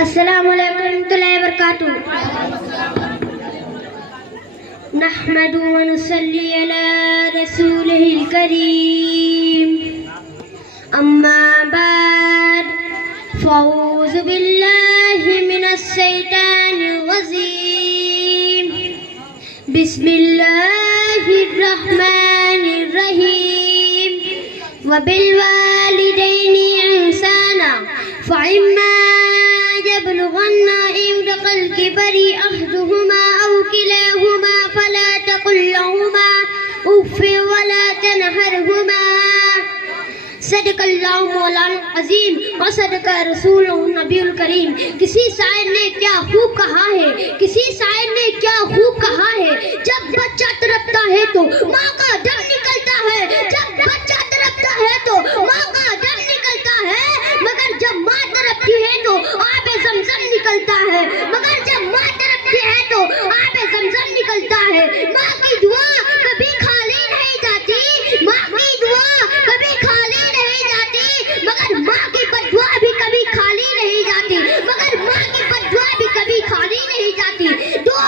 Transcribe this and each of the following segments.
السلام علیکم ورحمۃ اللہ وبرکاتہ. نحمد ونصلی علی رسولہ الکریم. اما بعد فاعوذ باللہ من الشیطان الرجیم. بسم اللہ الرحمن الرحیم. وبالوالدین احسانا فإما يبلغن عندك الكبر أحدهما أو كلاهما فلا تقل لهما أف ولا تنهرهما. صدق اللہ مولانا العظیم وصدق رسول النبی الکریم. کسی شاعر نے کیا خوب کہا ہے، کسی شاعر نے کیا خوب کہا ہے. جب بچہ تڑپتا ہے تو ماں کا دم نکلتا ہے، جب بچہ تڑپتا ہے تو ماں کا دم نکلتا ہے، مگر جب ماں تڑپتی ہے تو آب زمزم نکلتا ہے، مگر جب ماں تڑپتی ہے تو آب زمزم نکلتا ہے. ماں کی دعا کبھی خالی نہیں جاتی، ماں کی دعا کبھی خالی نہیں جاتی، مگر ماں کی بددعا بھی کبھی خالی نہیں جاتی، مگر ماں کی بددعا بھی کبھی خالی نہیں جاتی. دو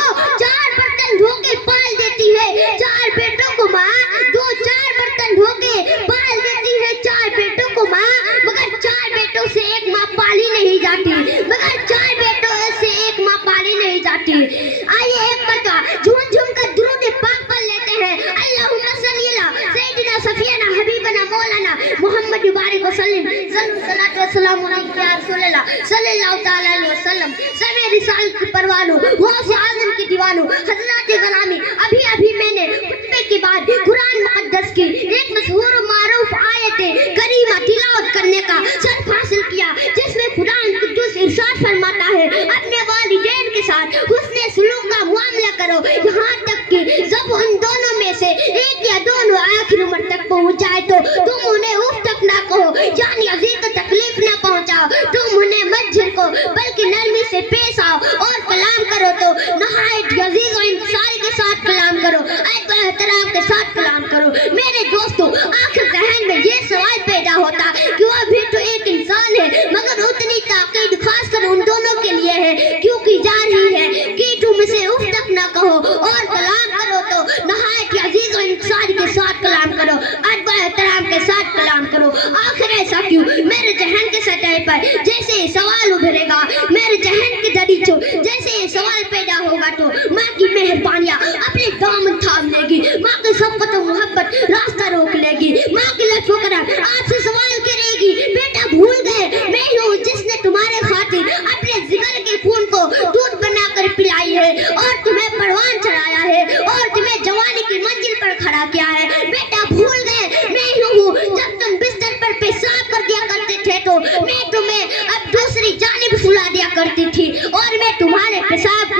چار برتن دھو کے پال دیتی ہے چار بیٹوں کو ماں، دو چار برتن دھو کے پال دیتی ہے چار بیٹوں کو ماں، مگر چار بیٹوں سے ایک ماں پالی نہیں جاتی، مگر چار بیٹوں سے ایک ماں پالی نہیں جاتی. آئیے ایک مرتبہ جھوم جھوم کر درود پاک پڑھ لیتے ہیں. اللہم صلی علی سیدنا سفینا حبیبنا مولانا محمد مبارک وسلم. صلاۃ والسلام علیکم یا رسول اللہ صلی اللہ تعالی علیہ وسلم. سب رسالت کی پروانوں، غوث اعظم کی دیوانوں، حضرات غلامی، ابھی میں نے خطبے کے بعد قرآن مقدس کی ایک مشہور و معروف آیت کریمہ تلاوت کرنے کا شرف حاصل کیا، جس میں خدا قدوس ارشاد فرماتا ہے اپنے والدین کے ساتھ حسن سلوک کا معاملہ کرو، یہاں تک کہ جب ان دونوں میں سے ایک یا دونوں آخر عمر تک پہنچ جائے تو تم انہیں اف تک نہ کہو، یعنی عزیز کو تکلیف نہ پہنچاؤ. تم انہیں مت جھڑکو بلکہ نرمی سے پیش آؤ، اور کلام کرو تو نہایت عزیز و انصاری کے ساتھ کلام کرو، ادب و احترام کے ساتھ کلام کرو. میرے دوستو، آخر ذہن میں یہ سوال پیدا ہوتا کہ وہ بھی تو ایک انسان ہے، مگر اتنی تاکید خاص کر ان دونوں کے لیے ہے کیونکہ جا رہی ہے کہ تم اسے اف تک نہ کہو، اور کلام کرو تو نہایت عزیز و انصاری کے ساتھ کلام کرو، ادب و احترام کے ساتھ کلام کرو. آخر ایسا کیوں؟ میرے ذہن کے سطح پر جیسے یہ سوال ابھرے گا، میرے ذہن کی دریچوں جیسے یہ سوال پیدا ہوگا تو ماں کی مہربانیاں اپنے دامن تھام لے گی، ماں کی شفقت و محبت راستہ روک لے گی، ماں کی لطف و کرم آپ سے سوال کرے گی، بیٹا بھول گئے میں ہوں جس نے تمہارے خاطر اپنے جگر کے خون کو دودھ بنا کر پلائی ہے، اور تمہیں پروان چڑھایا ہے، اور تمہیں جوانی کی منزل پر کھڑا کیا ہے. بیٹا بھول گئے میں ہوں جب تم بستر پر پیشاب کر دیا کرتے تھے تو میں تمہیں اب دوسری جانب سلا دیا کرتی تھی، اور میں تمہارے پیشاب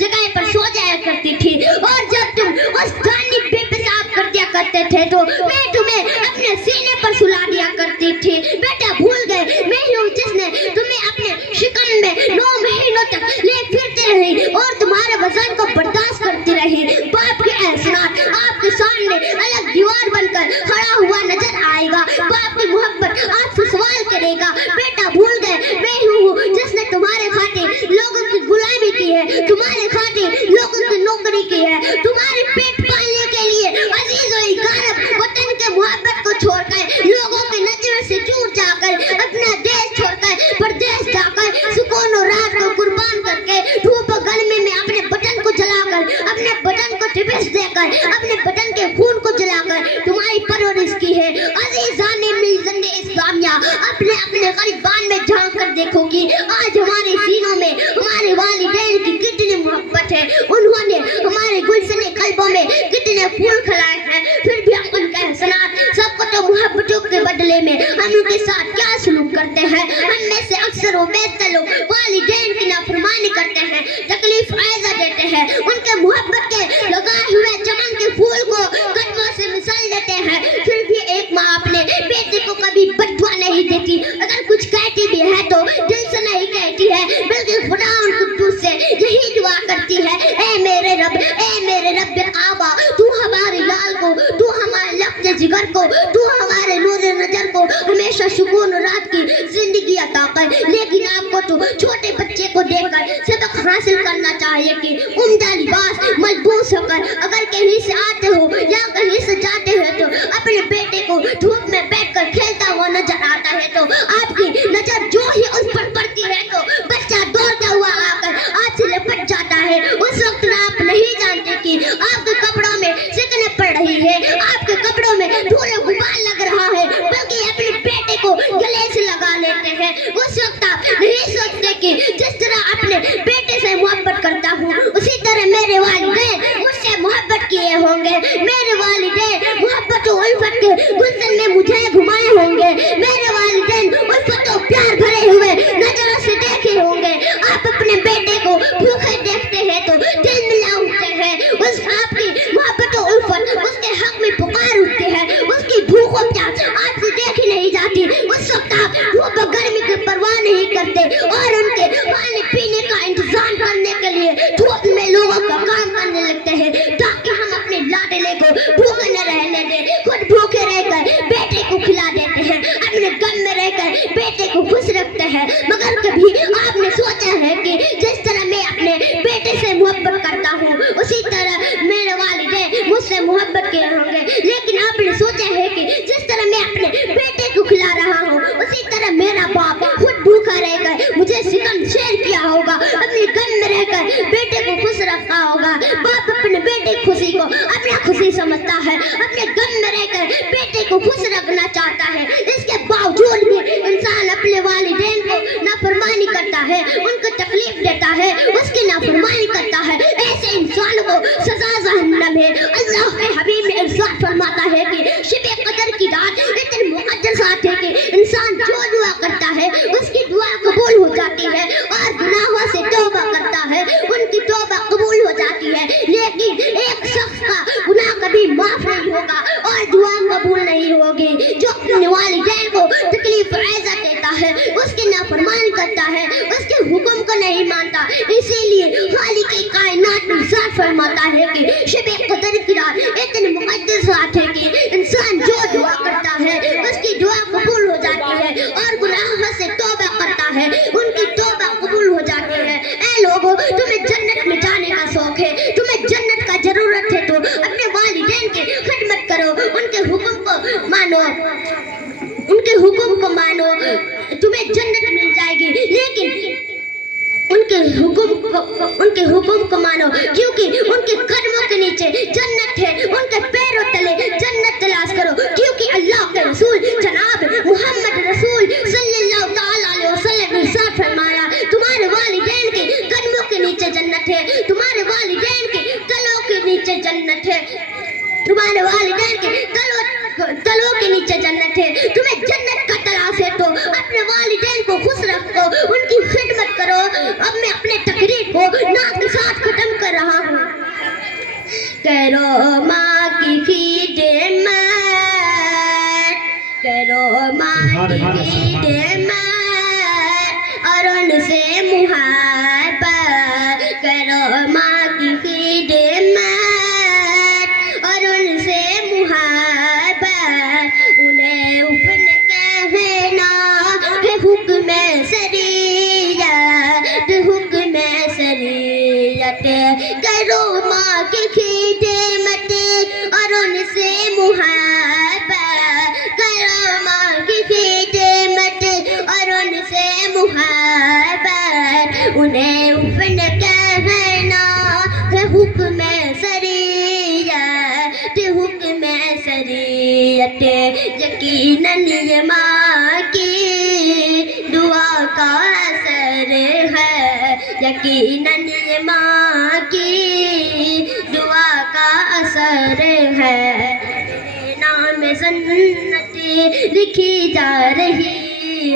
جگہ پر سو جایا کرتی تھی، اور جب تم اس جانب پہ پیشاب کر دیا کرتے تھے تو میں تمہیں اپنے سینے پر سلا دیا کرتی تھی. بیٹا بھول گئے میں ہوں جس نے تمہیں اپنے شکم میں 9 مہینوں تک لے پھرتے رہی اور تمہارے وزن کو برداشت کرتی رہی. باپ کے احسانات آپ کے سامنے الگ دیوار بن کر کھڑا ہوا نظر آئے گا، باپ کی محبت آپ سے سوال کرے گا. بیٹا بھول گئے میں ہوں جس نے تمہارے خاطر لوگوں کی غلامی کی ہے، تمہارے خاطر لوگوں کی نوکری کی ہے، تمہارے پیٹ پالنے کے لیے عزیز و اقارب وطن کے محبت کو چھوڑ کر، لوگوں کی نظر سے دور جا کر، اپنا دیش چھوڑ کر پردیش جا کر، سکون و راحت کو قربان کر کے، دھوپ و گرمی میں اپنے بدن کو جلا کر، اپنے بدن کو ٹپس دے کر، اپنے بدن کے خون کو جلا کر تمہاری پرورش کی ہے. عزیزان ملت اسلامیہ، اپنے غریبان میں جھانک کر دیکھو گی آج ہمارے سینوں میں ہمارے والدین کی کتنی محبت ہے، انہوں نے ہمارے گلشن قلبوں میں کتنے پھول کھلائے ہیں، پھر بھی ہم ان کا احسانات سب کو تو محبتوں کے بدلے میں ہم ان کے ساتھ کیا سلوک کرتے ہیں. ہم میں سے اکثر و بیشتر لوگ والدین کی نافرمانی کرتے ہیں، تکلیف ایسا دیتے ہیں، ان کے محبت کے لگائے ہوئے چمن کے پھول کو قدموں سے مسل دیتے ہیں. پھر بھی ایک ماں اپنے بیٹے کو کبھی بددعا نہیں دیتی، اگر کچھ کہتی بھی ہے تو دل سے نہیں کہتی ہے، بلکہ خدا ان قدوس سے یہی دعا کرتی ہے، اے میرے رب کعبہ، تو ہمارے لال کو، تو ہمارے لفظ جگر کو، تو ہمارے نور نظر کو ہمیشہ سکون و راحت کی زندگی عطا کر. لیکن آپ آپ کو تو چھوٹے بچے کو دیکھ کر سبق حاصل کرنا چاہیے کہ عمدہ لباس ملبوس ہو کر اگر کہیں سے آتے ہو یا کہیں سے جاتے ہو تو اپنے بیٹے کو دھوپ میں بیٹھ کر کھیلتا ہوا نظر آتا ہے تو آپ کی نظر جو ہی اس پر پڑتی ہے تو بچہ دوڑتا ہوا آ کر آپ سے لپٹ جاتا ہے. اس وقت آپ نہیں جانتے کہ آپ کے کپڑوں میں سکنیں پڑ رہی ہے, آپ کے کپڑوں میں دھول و غبار لگ رہا ہے, بلکہ اپنے بیٹے کو گلے سے لگا لیتے ہیں. اس وقت آپ نہیں سوچتے کہ جس طرح اپنے بیٹے سے محبت کرتا ہوں اسی طرح میرے والدین مجھ سے محبت کیے ہوں گے, میرے والدین محبت و الفت کے گلشن میں مجھے گھمائے ہوں گے, میرے والدین الفت و پیار بھرے ہوئے نظروں سے دیکھے ہوں گے. آپ اپنے بیٹے کو بھوکے دیکھتے ہیں تو دل ملا اٹھتے ہیں, اس آپ کی محبت و الفت اس کے حق میں پکار اٹھتے ہیں, اس کی بھوک و پیاس آپ سے دیکھی نہیں جاتی. اس وقت آپ دھوپ و گرمی کی پرواہ نہیں کرتے اور ان کے کھانے پینے کا انتظام کرنے کے لیے دھوپ میں لوگوں کا کام کرنے لگتے ہیں تاکہ ہم اپنے لاڈلے کو بھوکے نہ رہنے دیں. خود بھوکے رہ کر بیٹے کو کھلا دیتے ہیں, اپنے غم میں رہ کر بیٹے کو خوش رکھتے ہیں. مگر کبھی آپ نے سوچا ہے کہ جس طرح میں اپنے بیٹے سے محبت کرتا ہوں اسی طرح میرے والدین مجھ سے محبت کیے ہوں گے, لیکن آپ نے سوچا ہے کہ جس طرح میں اپنے بیٹے کو کھلا رہا ہوں اسی طرح میرا باپ خود بھوکا رہ کر مجھے سکم شیر کیا ہوگا, اپنے غم میں رہ کر بیٹے کو خوش رکھا ہوگا. باپ اپنے بیٹے کی خوشی کو اپنا خوشی سمجھتا ہے, اپنے غم میں رہ کر بیٹے کو خوش رکھنا چاہتا ہے. اس کے باوجود بھی انسان اپنے والدین کو نافرمانی کرتا ہے, ان کو تکلیف دیتا ہے, اس کی نافرمانی کرتا ہے. ایسے انسان کو سزا جہنم ہے. اللہ کے حبیب نے ارشاد فرماتا ہے کہ شب قدر کی رات اتنی مقدس رات ہے کہ انسان جو دعا کرتا ہے اس کی دعا قبول ہو جاتی ہے, اور گناہوں سے توبہ کرتا ہے ان کی توبہ قبول ہو جاتی ہے. لیکن ایک شخص کا گناہ کبھی معاف نہیں ہوگا اور دعا قبول نہیں ہوگی جو اپنے والدین کو تکلیف عائزہ دیتا ہے, اس کی نافرمانی کرتا ہے, اس کے حکم کو نہیں مانتا. اسی لیے خالق کائنات نے ارشاد فرماتا ہے کہ شب قدر کی رات اتنی مقدس رات ہے کہ انسان جو دعا کرتا ہے اس کی دعا قبول ہو جاتی ہے اور گناہوں سے توبہ کرتا ہے ان کی توبہ قبول ہو جاتی ہے. اے لوگوں, تمہیں جنت میں جانے کا شوق ہے, تمہیں جنت کا ضرورت ہے تو اپنے والدین کی خدمت کرو, ان کے حکم کو مانو, ان کے حکم کو مانو, تمہیں جنت مل جائے گی. لیکن ان کے حکم کو مانو کیونکہ ان کے قدموں کے نیچے جنت ہے, ان کے پیروں تلے جنت تلاش کرو کیونکہ اللہ کے رسول جناب محمد رسول صلی اللہ تعالی علیہ وسلم نے ارشاد فرمایا تمہارے والدین کے قدموں کے نیچے جنت ہے, تمہارے والدین کے تلوں کے نیچے جنت ہے, تمہارے والدین کے تلوں کے نیچے جنت ہے. تمہیں جنت کا تلاش ہے تو اپنے والدین کو خوش رکھو, ان کی خدمت کرو. اب میں اپنے تقریر کو نعت کے ساتھ ختم کر رہا ہوں. کرو ماں کی خدمت, کرو ماں کی خدمت اور ان سے محبت, کرو ماں کی خدمت اور ان سے محبت. انہیں اپن کہنا ہے حکم شریعت, حکم شریعت. کرو ماں کی خدمت اور ان سے محبت, کرو ماں کی خدمت اور ان سے محبت. انہیں اپن کہنا ہے حکم شریعت, حکم شریعت. یقیناً یہ ماں کی دعا کا اثر ہے, یقیناً یہ ماں کی دعا کا اثر ہے. نام جنت لکھی جا رہی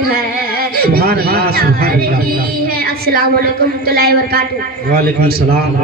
ہے, لکھی جا رہی ہے. السلام علیکم ورحمۃ اللہ وبرکاتہ. وعلیکم السلام.